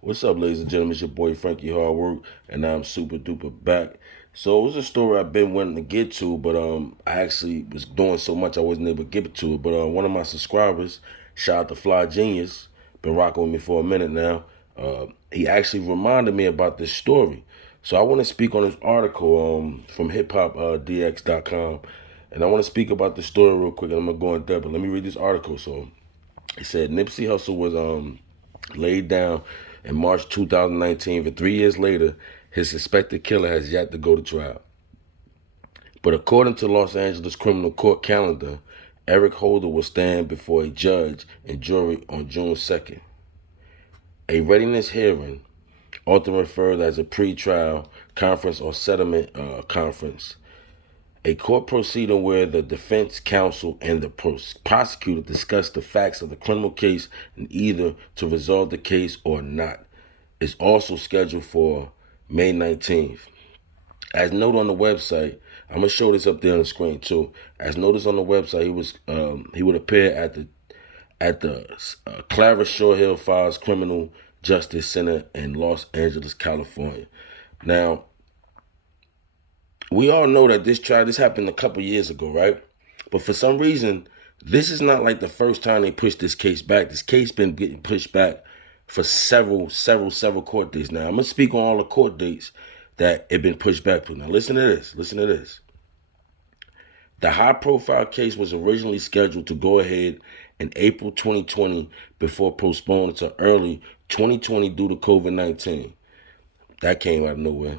What's up, ladies and gentlemen? It's your boy Frankiehardworkshow, and I'm super duper back. So it was a story I've been wanting to get to, but I actually was doing so much I wasn't able to get to it. But one of my subscribers, shout out to Fly Genius, been rocking with me for a minute now. He actually reminded me about this story. So I want to speak on this article from hiphopdx.com, and I want to speak about the story real quick. And I'm gonna go in depth, but let me read this article. So it said Nipsey Hussle was laid down in March 2019, but 3 years later, his suspected killer has yet to go to trial. But according to Los Angeles criminal court calendar, Eric Holder will stand before a judge and jury on June 2nd. A readiness hearing, often referred as a pre-trial conference or settlement conference, a court proceeding where the defense counsel and the prosecutor discuss the facts of the criminal case and either to resolve the case or not, is also scheduled for May 19th. As noted on the website, I'm gonna show this up there on the screen too. As noticed on the website, he would appear at the Clara Shore Hill Files Criminal Justice Center in Los Angeles, California. Now, we all know that this happened a couple years ago, right? But for some reason, this is not like the first time they pushed this case back. This case been getting pushed back for several court dates. Now, I'm going to speak on all the court dates that it been pushed back to. Now, listen to this. The high-profile case was originally scheduled to go ahead in April 2020 before postponed to early 2020 due to COVID-19. That came out of nowhere.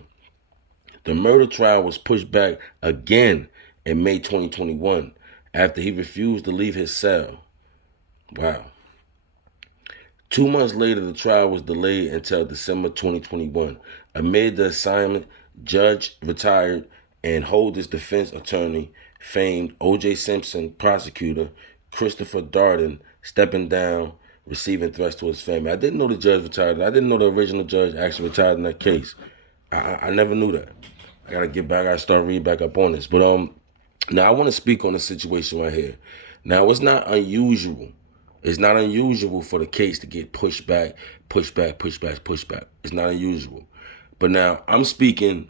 The murder trial was pushed back again in May 2021 after he refused to leave his cell. Wow. 2 months later, the trial was delayed until December 2021. Amid the assignment, Judge retired and Holder's defense attorney, famed O.J. Simpson prosecutor Christopher Darden, stepping down, receiving threats to his family. I didn't know the judge retired. I didn't know the original judge actually retired in that case. I never knew that. I gotta get back. I gotta start reading back up on this. But now I want to speak on the situation right here. Now it's not unusual. It's not unusual for the case to get pushed back. It's not unusual. But now I'm speaking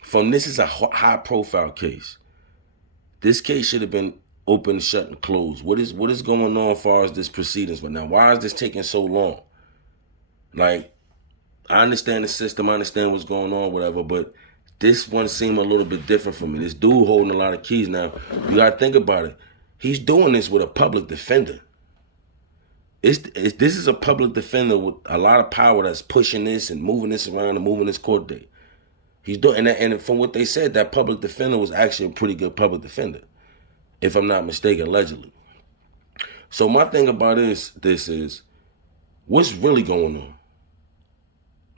from this is a high-profile case. This case should have been open, shut, and closed. What is going on as far as this proceedings? But now, why is this taking so long? Like, I understand the system, I understand what's going on, whatever, but this one seemed a little bit different for me. This dude holding a lot of keys. Now, you gotta think about it. He's doing this with a public defender. This is a public defender with a lot of power that's pushing this and moving this around and moving this court date. He's doing, and from what they said, that public defender was actually a pretty good public defender, if I'm not mistaken, allegedly. So my thing about this is, what's really going on?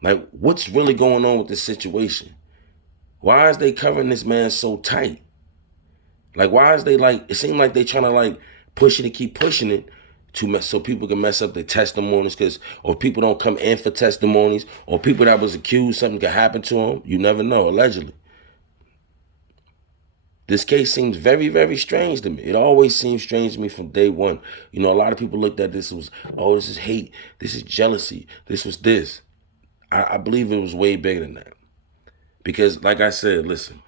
Like, what's really going on with this situation? Why is they covering this man so tight? Like, why is they like, it seems like they trying to like push it and keep pushing it so people can mess up their testimonies or people don't come in for testimonies or people that was accused, something could happen to them. You never know, allegedly. This case seems very, very strange to me. It always seems strange to me from day one. You know, a lot of people looked at this as, oh, this is hate. This is jealousy. This was this. I believe it was way bigger than that. Because, like I said, listen,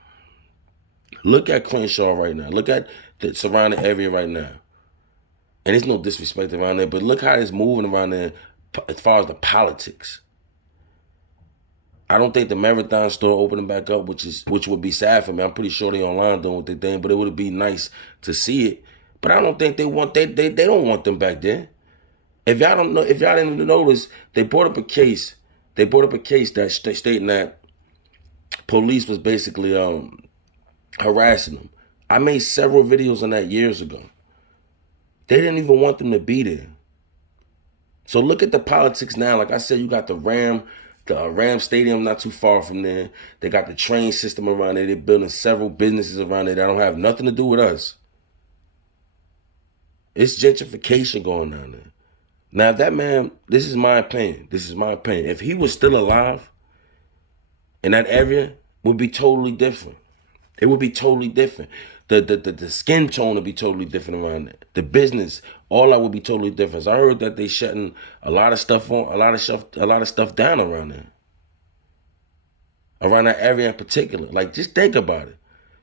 look at Crenshaw right now. Look at the surrounding area right now. And there's no disrespect around there, but look how it's moving around there as far as the politics. I don't think the Marathon store opening back up, which would be sad for me. I'm pretty sure they online doing what they think, but it would be nice to see it. But I don't think they don't want them back there. If y'all didn't notice, they brought up a case. They brought up a case that stating that police was basically harassing them. I made several videos on that years ago. They didn't even want them to be there. So look at the politics now. Like I said, you got the Ram Stadium not too far from there. They got the train system around there. They're building several businesses around there that don't have nothing to do with us. It's gentrification going on there. Now, if that man, this is my opinion. If he was still alive in that area, would be totally different. It would be totally different. The skin tone would be totally different around there. The business, all that would be totally different. So I heard that they shutting a lot of stuff down around there. Around that area in particular. Like, just think about it.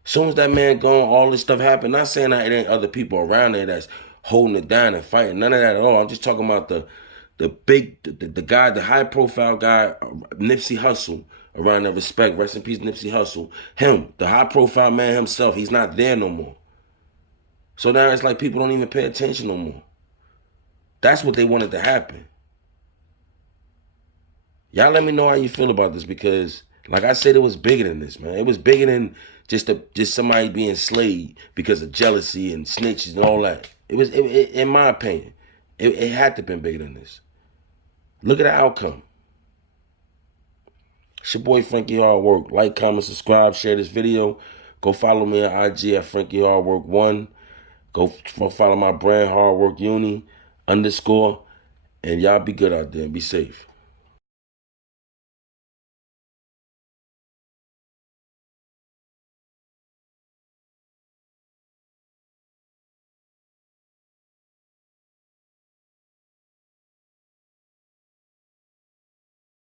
As soon as that man gone, all this stuff happened. Not saying that it ain't other people around there that's holding it down and fighting. None of that at all. I'm just talking about the guy, the high profile guy, NIPSY HUSSLE, around the respect. Rest in peace, NIPSY HUSSLE. Him, the high profile man himself, he's not there no more. So now it's like people don't even pay attention no more. That's what they wanted to happen. Y'all let me know how you feel about this, because like I said, it was bigger than this, man. It was bigger than just somebody being slayed because of jealousy and snitches and all that. In my opinion, it had to have been bigger than this. Look at the outcome. It's your boy Frankie Hard Work. Like, comment, subscribe, share this video. Go follow me on IG at Frankiehardwork1. Go follow my brand, Hard Work Uni _. And y'all be good out there and be safe.